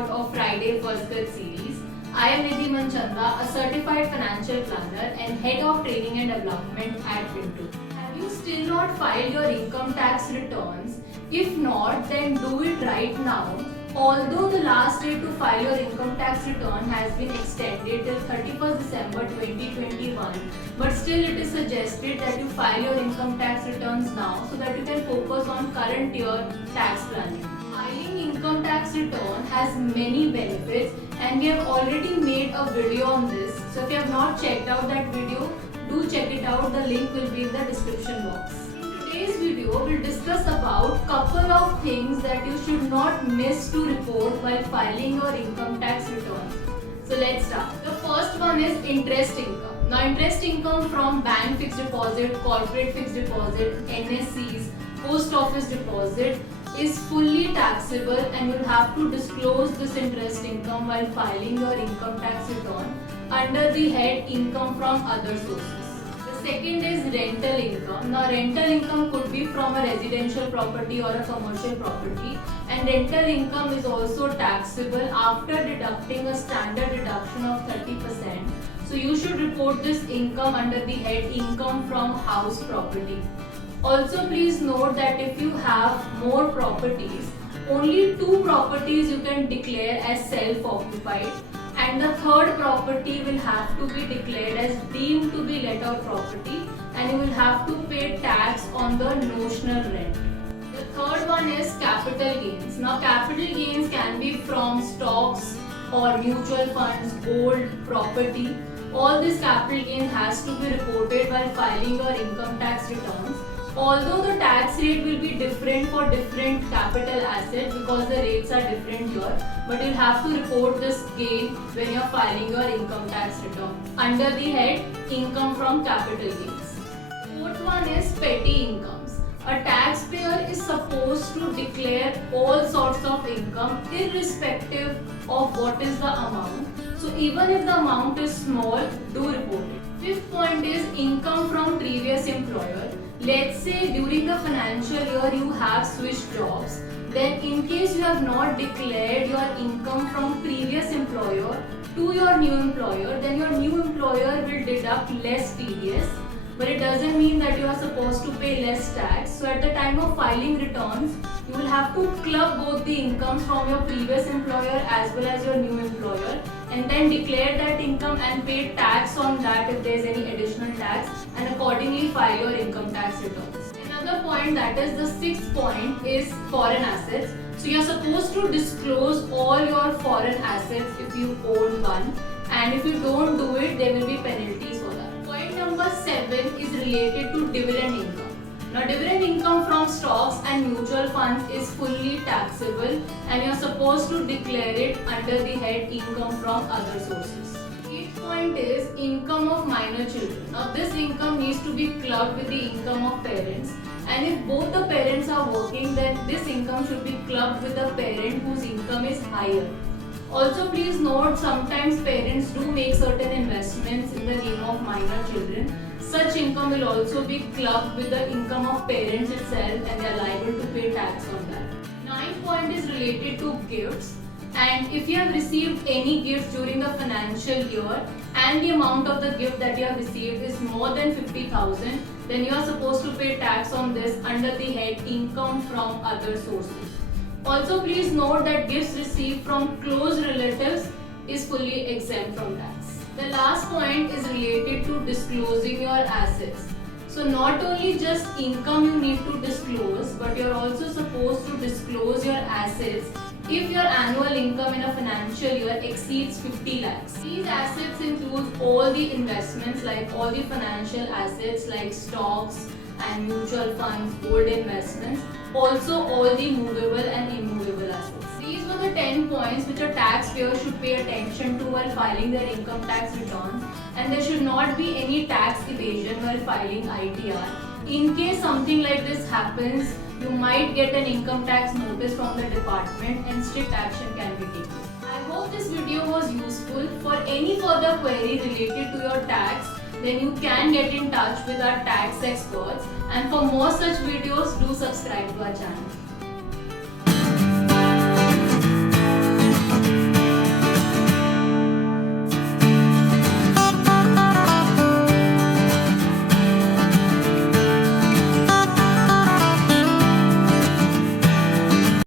episode of Friday First Cut series. I am Nidhi Manchanda, a certified financial planner and head of training and development at Pinto. Have you still not filed your income tax returns? If not, then do it right now. Although the last date to file your income tax return has been extended till 31st December 2021, but still it is suggested that you file your income tax returns now so that you can focus on current year tax planning. Filing income tax return has many benefits and we have already made a video on this. So if you have not checked out that video, do check it out. The link will be in the description box. In today's video, we'll discuss about couple of things that you should not miss to report while filing your income tax return. So let's start. The first one is interest income. Now interest income from bank fixed deposit, corporate fixed deposit, NSCs, post office deposit is fully taxable and you'll have to disclose this interest income while filing your income tax return under the head income from other sources. The second is rental income. Now rental income could be from a residential property or a commercial property, and rental income is also taxable after deducting a standard deduction of 30%. So you should report this income under the head income from house property. Also please note that if you have more properties, only 2 properties you can declare as self-occupied, and the third property will have to be declared as deemed to be let out property, and you will have to pay tax on the notional rent. The third one is capital gains. Now capital gains can be from stocks or mutual funds, gold, property. All this capital gain has to be reported while filing your income tax returns. Although the tax rate will be different for different capital assets because the rates are different here, but you'll have to report this gain when you're filing your income tax return under the head income from capital gains. Fourth one is petty incomes. A taxpayer is supposed to declare all sorts of income irrespective of what is the amount. So even if the amount is small, do report it. Fifth point is income from previous employer. Let's say during the financial year you have switched jobs, then in case you have not declared your income from previous employer to your new employer, then your new employer will deduct less TDS, but it doesn't mean that you are supposed to pay less tax. So at the time of filing returns, you will have to club both the incomes from your previous employer as well as your new employer, and then declare that income and pay tax on that if there is any additional tax, and accordingly file your income tax returns. Another point, that is the sixth point, is foreign assets. So you are supposed to disclose all your foreign assets if you own one, and if you don't do it, there will be penalties for that. Point number 7 is related to dividend income. Now dividend income from stocks and mutual funds is fully taxable and you are supposed to declare it under the head income from other sources. Eighth point is income of minor children. Now this income needs to be clubbed with the income of parents, and if both the parents are working, then this income should be clubbed with the parent whose income is higher. Also please note, sometimes parents do make certain investments in the name of minor children. Such income will also be clubbed with the income of parents itself and they are liable to pay tax on that. Ninth point is related to gifts, and if you have received any gift during the financial year and the amount of the gift that you have received is more than 50,000, then you are supposed to pay tax on this under the head income from other sources. Also please note that gifts received from close relatives is fully exempt from tax. The last point is related to disclosing your assets. So not only just income you need to disclose, but you are also supposed to disclose your assets if your annual income in a financial year exceeds 50 lakhs. These assets include all the investments, like all the financial assets like stocks and mutual funds, gold investments, also all the movable and immovable assets. These were the 10 points which a taxpayer should pay attention to while filing their income tax returns, and there should not be any tax evasion while filing ITR. In case something like this happens, you might get an income tax notice from the department and strict action can be taken. I hope this video was useful. For any further query related to your tax, then you can get in touch with our tax experts, and for more such videos, do subscribe to our channel.